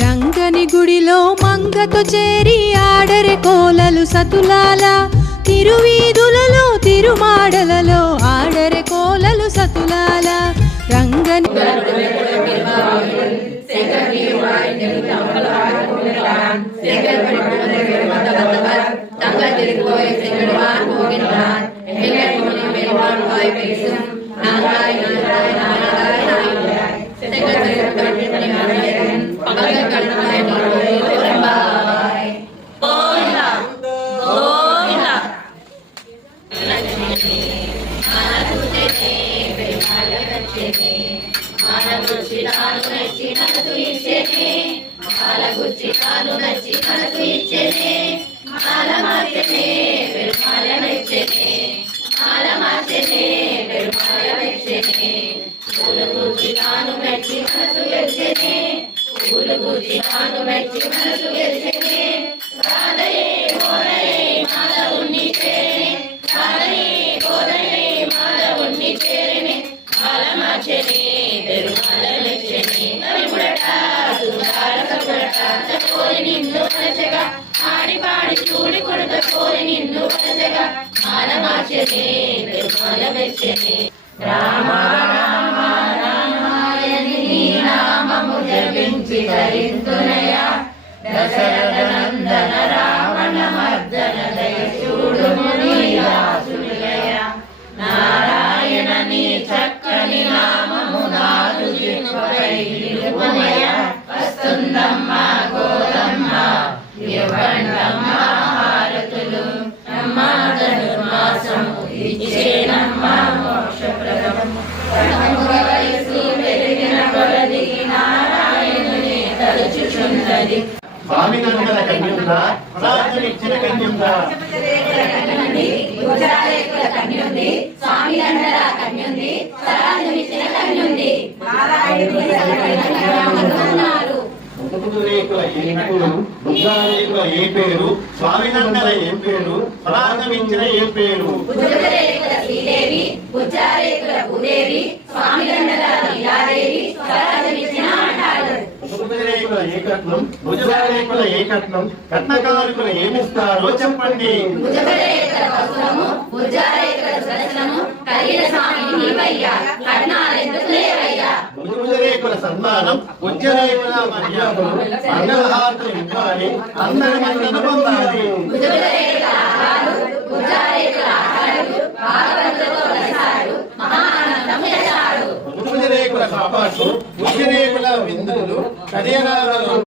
రంగని గుడిలో మంగతో చేరి ఆడరె కోలలు సతులాల తిరువీధులలో తిరుమాడలలో ఆడరె కోలలు సతులాల రంగని దశరథనందన రావణ మర్దన దయచూడుమునియాసులయ నారాయణ నీ చక్కని నామము నాదు జిహ్వపై నిలుపుమయ వస్తుందమ్మ గోదమ్మ ఇవ్వండమ్మ హారతులు నమ్మ ధనుర్మాసము ఇచ్చేనమ్మ మోక్షప్రదము వయసు పెరిగిన కొలది నారాయణుని తలుచుచున్నది స్వామినందన కన్యుందా సదాశనిచ్చిన కన్యుందా గుజరాలేకుల కన్యుంది స్వామినందన కన్యుంది సరాజమిచ్చిన కన్యుంది నారాయణుని సకలకన్యలు ముకురేకుల ఏం పేరు బుద్ధారేకుల ఏ పేరు స్వామినందన ఏం పేరు సదాశమిచ్చిన ఏ పేరు గుజరేకుల శ్రీదేవి గుజారేకుల భూదేవి స్వామినందన లీలాదేవి సరాజమిచ్చిన ఆటాడు ముకురేకుల ఏకట్నం బుద్ధారేకుల ఏకట్నం కట్నకారుకులు ఏమిస్తారో చెప్పండి గుజరేకుల వస్త్రము గుజారేకుల దర్శనము కలిగిన స్వామిని నీవయ్యా కట్నాలెందుకు లేవయ్యా ముకురేకుల సన్మానం ఉజ్జరేకుల మర్యాదలు మంగళహారతులు ఇవ్వాలి అందరి మందన పొందాలి గుజరేకుల ఆహారాలు గుజారేకుల ఆహారాలు భాగవంతులతో రసాలు మహానందము చేశాడు ముకురేకుల కాపాట్లు ఉజ్జరేకుల విందులు కళ్యాణాలలో